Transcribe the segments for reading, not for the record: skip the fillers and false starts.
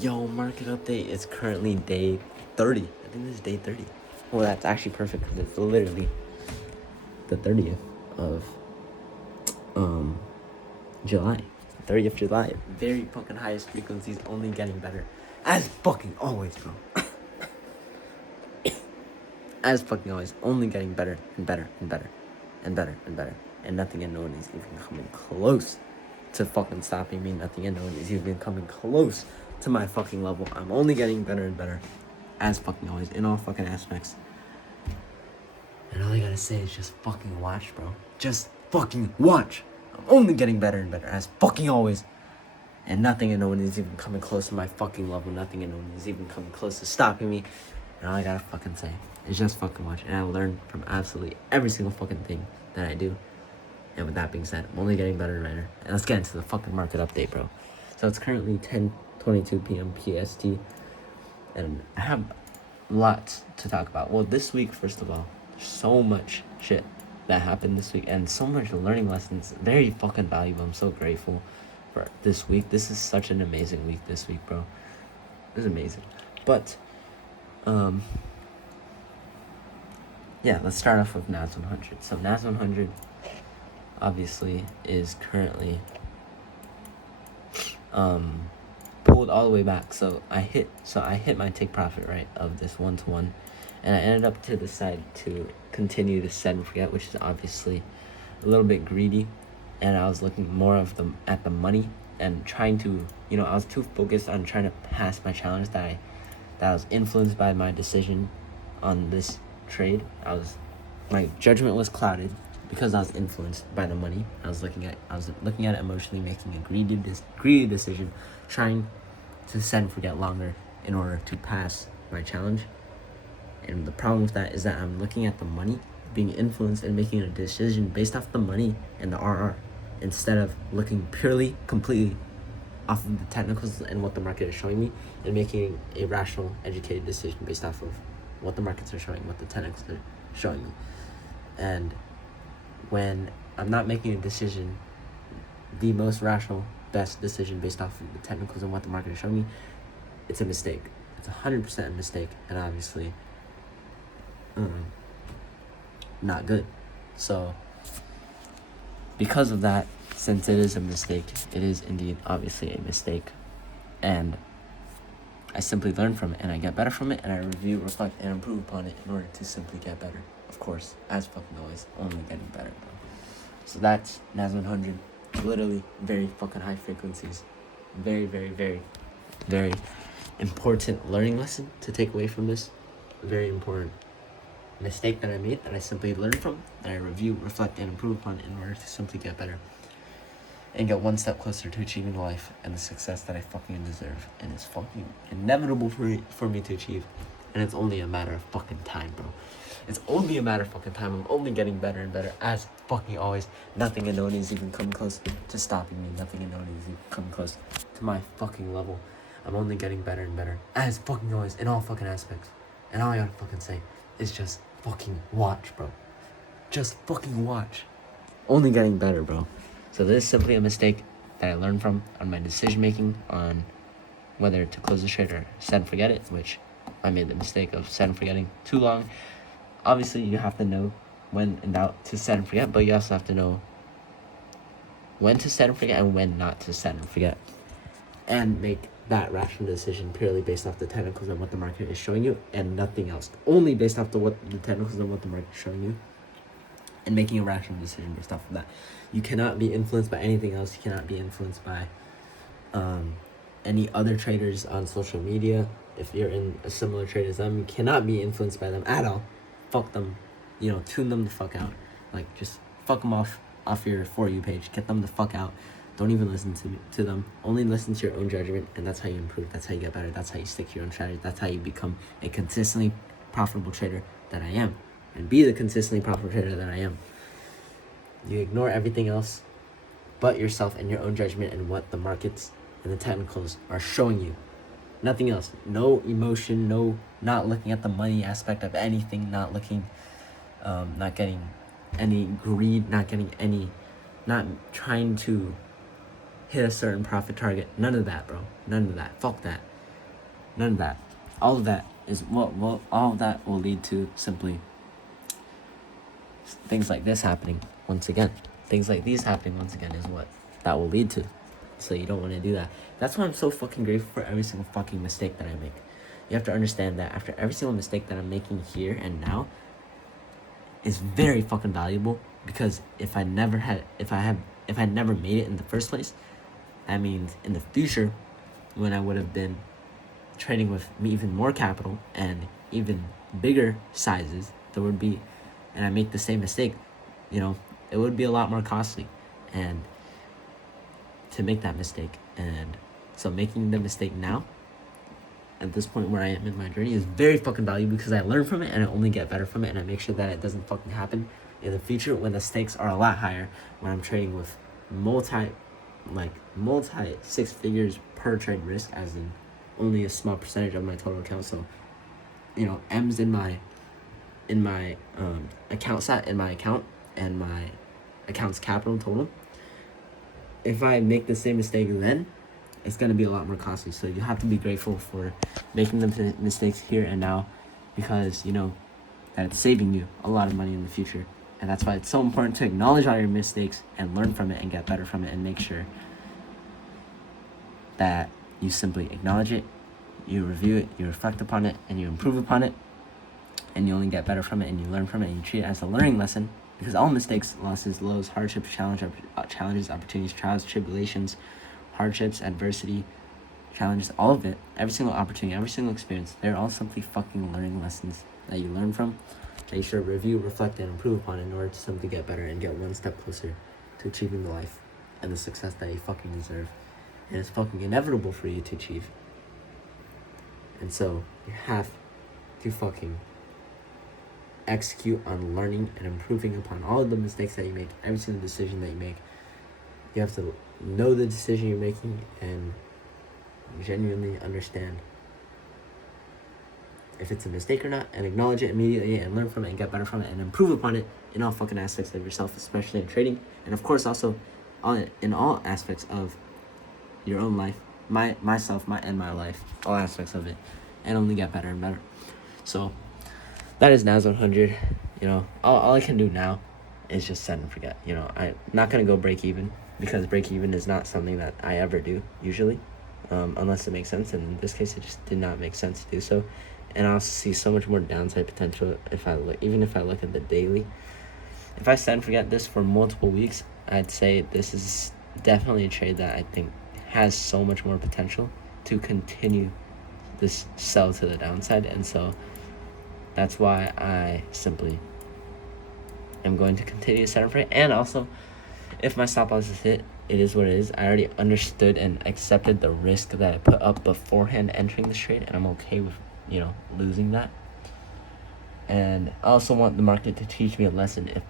Yo, market update is currently day 30. I think this is day 30. Well, that's actually perfect because it's literally the 30th of July. 30th July. Very fucking highest frequencies, only getting better. As fucking always, bro. As fucking always, only getting better and better and better and better and better. And nothing and no one is even coming close to fucking stopping me. Nothing and no one is even coming close to my fucking level. I'm only getting better and better. As fucking always, in all fucking aspects. And all I gotta say is just fucking watch, bro. Just fucking watch. I'm only getting better and better, as fucking always. And nothing and no one is even coming close to my fucking level. Nothing and no one is even coming close to stopping me. And all I gotta fucking say is just fucking watch. And I learn from absolutely every single fucking thing that I do. And with that being said, I'm only getting better and better. And let's get into the fucking market update, bro. So it's currently 10:22 p.m. PST. And I have lots to talk about. Well, this week, first of all, there's so much shit that happened this week. And so much learning lessons. Very fucking valuable. I'm so grateful for this week. This is such an amazing week this week, bro. This is amazing. But, yeah, let's start off with NAS 100. So NAS 100 obviously is currently pulled all the way back. So I hit my take profit, right, of this 1-to-1, and I ended up to decide to continue to set and forget, which is obviously a little bit greedy. And I was looking more at the money and trying to, I was too focused on trying to pass my challenge that I was influenced by my decision on this trade. My judgment was clouded because I was influenced by the money. I was looking at it emotionally, making a greedy decision, trying to set and forget longer in order to pass my challenge. And the problem with that is that I'm looking at the money, being influenced and making a decision based off the money and the RR, instead of looking purely, completely off of the technicals and what the market is showing me, and making a rational, educated decision based off of what the markets are showing, what the technicals are showing me. And when I'm not making a decision, the most rational, best decision based off of the technicals and what the market is showing me, it's a mistake. It's 100% a mistake, and obviously not good. So because of that, since it is a mistake, it is indeed obviously a mistake, and I simply learn from it and I get better from it, and I review, reflect, and improve upon it in order to simply get better. Of course, as fucking always, only getting better, bro. So that's NAS 100. Literally very fucking high frequencies. Very, very, very, very important learning lesson to take away from this. Very important mistake that I made that I simply learn from, that I review, reflect, and improve upon in order to simply get better and get one step closer to achieving life and the success that I fucking deserve. And it's fucking inevitable for me to achieve. And it's only a matter of fucking time, bro. It's only a matter of fucking time. I'm only getting better and better, as fucking always. Nothing and no one is even coming close to stopping me. Nothing and no one is even coming close to my fucking level. I'm only getting better and better, as fucking always, in all fucking aspects. And all I gotta fucking say is just fucking watch, bro. Just fucking watch. Only getting better, bro. So this is simply a mistake that I learned from on my decision making on whether to close the trade or set and forget it, which I made the mistake of set and forgetting too long. Obviously, you have to know when in doubt to set and forget, but you also have to know when to set and forget and when not to set and forget, and make that rational decision purely based off the technicals and what the market is showing you, and nothing else. Only based off what the technicals and what the market is showing you, and making a rational decision based off of that. You cannot be influenced by anything else. You cannot be influenced by any other traders on social media. If you're in a similar trade as them, you cannot be influenced by them at all. Fuck them, tune them the fuck out. Like, just fuck them off your For You page. Get them the fuck out. Don't even listen to them. Only listen to your own judgment, and that's how you improve. That's how you get better. That's how you stick to your own strategy. That's how you become a consistently profitable trader that I am, and be the consistently profitable trader that I am. You ignore everything else but yourself and your own judgment and what the markets and the technicals are showing you. Nothing else. No emotion, not looking at the money aspect of anything, not getting any greed, not trying to hit a certain profit target. None of that, bro. None of that. Fuck that. None of that. All of that is all of that will lead to simply things like this happening once again. Things like these happening once again is what that will lead to. So you don't want to do that. That's why I'm so fucking grateful for every single fucking mistake that I make. You have to understand that after every single mistake that I'm making here and now is very fucking valuable, because if I never made it in the first place, that means in the future, when I would have been trading with even more capital and even bigger sizes, there would be, and I make the same mistake, it would be a lot more costly, and to make that mistake. And so making the mistake now, at this point where I am in my journey, is very fucking valuable, because I learn from it and I only get better from it, and I make sure that it doesn't fucking happen in the future when the stakes are a lot higher, when I'm trading with multi 6 figures per trade risk, as in only a small percentage of my total account. So M's in my account set, in my account, and my account's capital total. If I make the same mistake then, it's going to be a lot more costly. So you have to be grateful for making the mistakes here and now, because that it's saving you a lot of money in the future. And that's why it's so important to acknowledge all your mistakes and learn from it and get better from it, and make sure that you simply acknowledge it, you review it, you reflect upon it, and you improve upon it, and you only get better from it, and you learn from it, and you treat it as a learning lesson. Because all mistakes, losses, lows, hardships, challenges, opportunities, trials, tribulations, hardships, adversity, challenges, all of it, every single opportunity, every single experience, they're all simply fucking learning lessons that you learn from, that you should review, reflect, and improve upon in order to simply get better and get one step closer to achieving the life and the success that you fucking deserve. And it's fucking inevitable for you to achieve. And so you have to fucking execute on learning and improving upon all of the mistakes that you make, every single decision that you make. You have to know the decision you're making and genuinely understand if it's a mistake or not, and acknowledge it immediately and learn from it and get better from it and improve upon it in all fucking aspects of yourself, especially in trading, and of course also in all aspects of your own life, my life, all aspects of it, and only get better and better. So that is Naz 100. All I can do now is just set and forget. I'm not gonna go break even, because break even is not something that I ever do usually, unless it makes sense. And in this case, it just did not make sense to do so. And I also see so much more downside potential if I look at the daily. If I set and forget this for multiple weeks, I'd say this is definitely a trade that I think has so much more potential to continue this sell to the downside. And so that's why I simply am going to continue to set and forget. And also, if my stop loss is hit, it is what it is. I already understood and accepted the risk that I put up beforehand entering this trade, and I'm okay with losing that. And I also want the market to teach me a lesson. If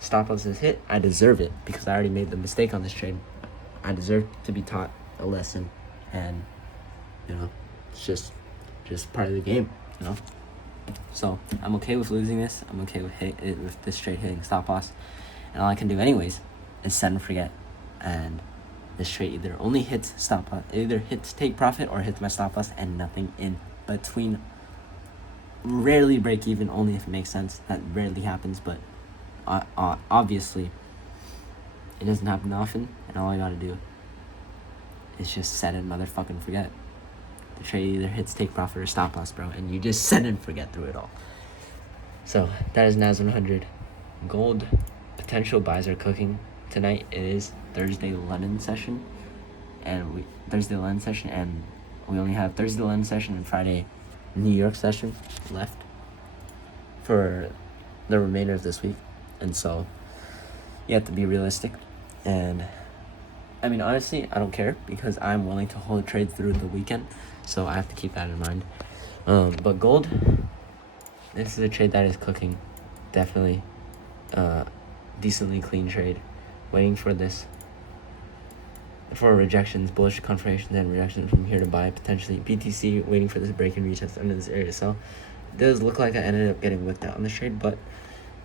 stop loss is hit, I deserve it, because I already made the mistake on this trade. I deserve to be taught a lesson, and it's just part of the game. So I'm okay with losing this. I'm okay with this trade hitting stop loss, and all I can do anyways is set and forget. And this trade either only hits stop loss, either hits take profit or hits my stop loss, and nothing in between. Rarely break even, only if it makes sense. That rarely happens, but obviously it doesn't happen often, and all I gotta do is just set and motherfucking forget. The trade either hits take profit or stop loss, bro, and you just set and forget through it all. So that is Naz 100. Gold potential buys are cooking. Tonight it is Thursday London session, and we only have Thursday London session and Friday New York session left for the remainder of this week. And so you have to be realistic. And I mean, honestly, I don't care, because I'm willing to hold trades through the weekend, so I have to keep that in mind. But gold, this is a trade that is cooking. Definitely decently clean trade. Waiting for rejections, bullish confirmations, and rejections from here to buy, potentially BTC, waiting for this break and retest under this area to sell. It does look like I ended up getting wicked out on this trade, but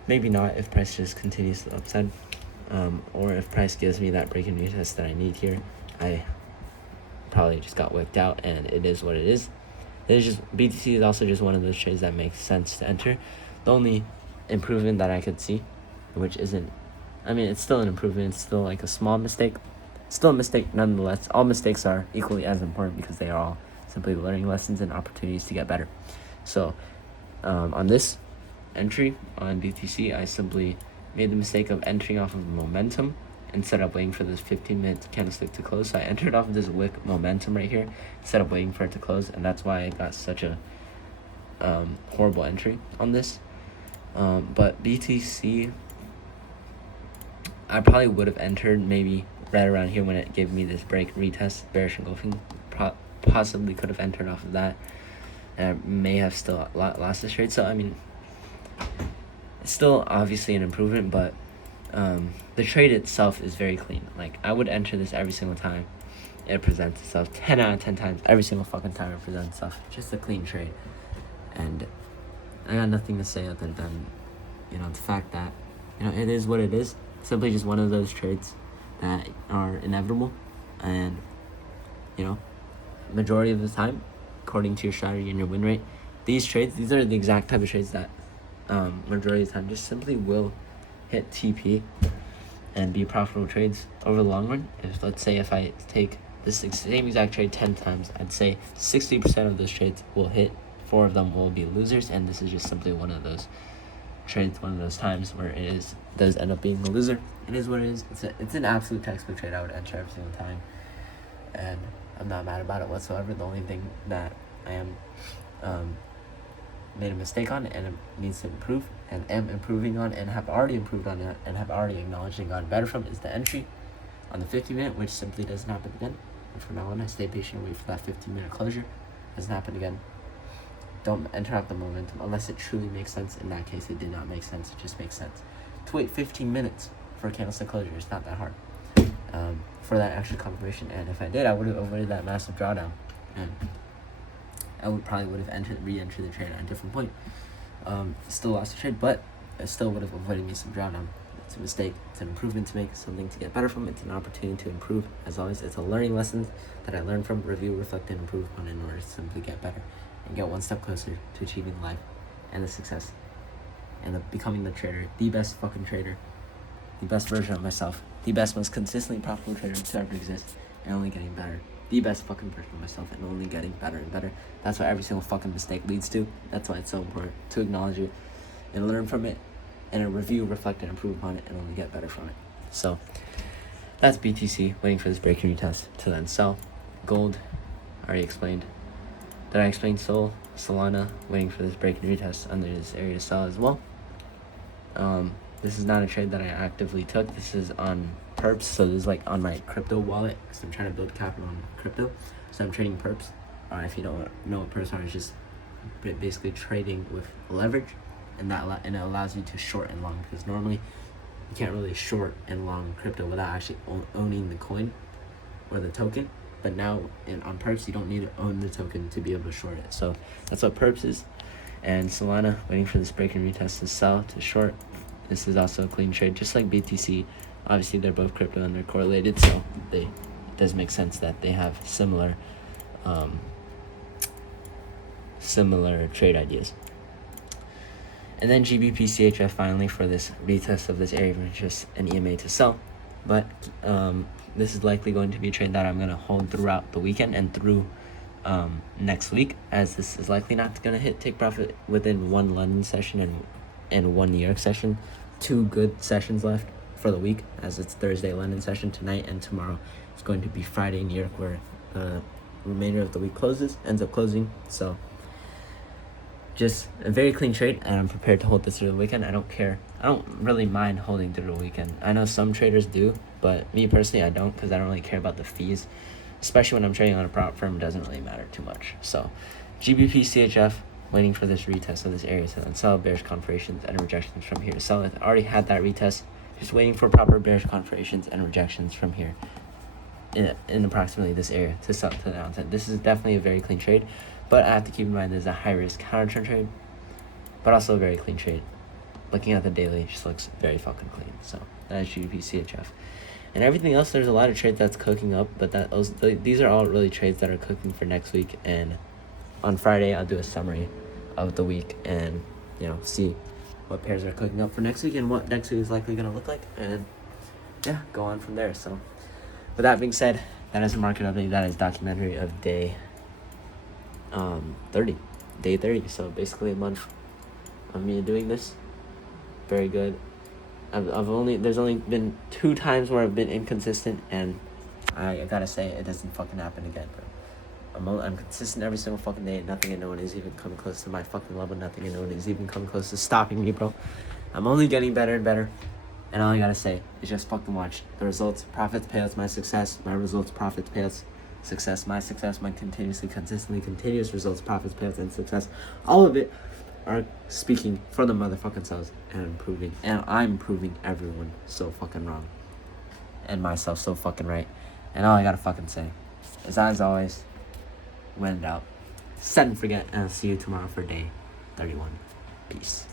maybe not if price just continues to the upside, or if price gives me that break and retest that I need here. I probably just got wicked out, and it is what it is. BTC is also just one of those trades that makes sense to enter. The only improvement that I could see, which isn't, I mean, it's still an improvement. It's still like a small mistake. Still a mistake nonetheless. All mistakes are equally as important because they are all simply learning lessons and opportunities to get better. So on this entry on BTC, I simply made the mistake of entering off of momentum instead of waiting for this 15-minute candlestick to close. So I entered off of this wick momentum right here instead of waiting for it to close, and that's why I got such a horrible entry on this. But BTC, I probably would have entered maybe right around here when it gave me this break retest, bearish engulfing. Possibly could have entered off of that, and I may have still lost this trade. So I mean, it's still obviously an improvement, but the trade itself is very clean. Like, I would enter this every single time it presents itself. 10 out of 10 times, every single fucking time it presents itself. Just a clean trade. And I got nothing to say other than, the fact that, it is what it is. Simply just one of those trades that are inevitable. And, majority of the time, according to your strategy and your win rate, these are the exact type of trades that majority of the time just simply will hit TP and be profitable trades over the long run. Let's say if I take this same exact trade 10 times, I'd say 60% of those trades will hit, 4 of them will be losers, and this is just simply one of those trades, one of those times where does end up being a loser. It is what it is. It's an absolute textbook trade I would enter every single time, and I'm not mad about it whatsoever. The only thing that I am made a mistake on and it needs to improve and am improving on and have already improved on it and have already acknowledged and gotten better from is the entry on the 50-minute, which simply doesn't happen again. And from now on, I stay patient and wait for that 15-minute closure. Doesn't happen again. Don't enter out the momentum unless it truly makes sense. In that case, it did not make sense. It just makes sense to wait 15 minutes for a candlestick closure. It's not that hard for that extra confirmation. And if I did, I would have avoided that massive drawdown, and I would have re-entered the trade at a different point. Still lost the trade, but it still would have avoided me some drawdown. It's a mistake. It's an improvement to make, something to get better from. It's an opportunity to improve. As always, it's a learning lesson that I learned from, review, reflect, and improve on in order to simply get better and get one step closer to achieving life and the success and becoming the trader, the best fucking trader, the best version of myself, the best, most consistently profitable trader to ever exist, and only getting better. The best fucking version of myself and only getting better and better. That's what every single fucking mistake leads to. That's why it's so important to acknowledge it and learn from it and review, reflect, and improve upon it and only get better from it. So that's BTC, waiting for this break and retest to then sell. Gold, already explained. Did I explain SOOOO? Solana, waiting for this break and retest under this area to sell as well. This is not a trade that I actively took. This is on perps, so this is like on my crypto wallet because I'm trying to build capital on crypto. So I'm trading perps. If you don't know what perps are, it's just basically trading with leverage, and it allows you to short and long, because normally you can't really short and long crypto without actually owning the coin or the token. But now on perps, you don't need to own the token to be able to short it. So that's what perps is. And Solana, waiting for this break and retest to sell to short. This is also a clean trade, just like BTC. Obviously, they're both crypto and they're correlated, so it does make sense that they have similar trade ideas. And then GBP CHF finally for this retest of this area of interest and EMA to sell. But this is likely going to be a trade that I'm going to hold throughout the weekend and through next week, as this is likely not going to take profit within one London session and one New York session. 2 good sessions left for the week, as it's Thursday London session tonight, and tomorrow it's going to be Friday New York, where the remainder of the week ends up closing. So just a very clean trade, and I'm prepared to hold this through the weekend. I don't care. I don't really mind holding through the weekend. I know some traders do, but me personally, I don't, because I don't really care about the fees. Especially when I'm trading on a prop firm, it doesn't really matter too much. So GBP CHF, waiting for this retest of this area to then sell, bearish confirmations and rejections from here to sell. It already had that retest, just waiting for proper bearish confirmations and rejections from here in approximately this area to sell to the downside. This is definitely a very clean trade, but I have to keep in mind there's a high risk counter trend trade, but also a very clean trade. Looking at the daily, it just looks very fucking clean. So that is GBP CHF. And everything else, there's a lot of trades that's cooking up, but these are all really trades that are cooking for next week and on Friday, I'll do a summary of the week and, see what pairs are cooking up for next week and what next week is likely going to look like. And, yeah, go on from there. So, with that being said, that is a market update. That is documentary of day 30. Day 30. So, basically a month of me doing this. Very good. There's only been 2 times where I've been inconsistent, and I gotta say, it doesn't fucking happen again, bro. I'm consistent every single fucking day, and nothing and no one is even coming close to my fucking level. Nothing and no one is even coming close to stopping me, bro. I'm only getting better and better, and all I gotta say is just fucking watch the results. Profits, payouts, my success. My results, profits, payouts, success. My success, my continuous results, profits, payouts, and success. All of it are speaking for the motherfucking selves and improving. And I'm proving everyone so fucking wrong. And myself so fucking right. And all I gotta fucking say is, as always, when in doubt, set and forget, and I'll see you tomorrow for day 31. Peace.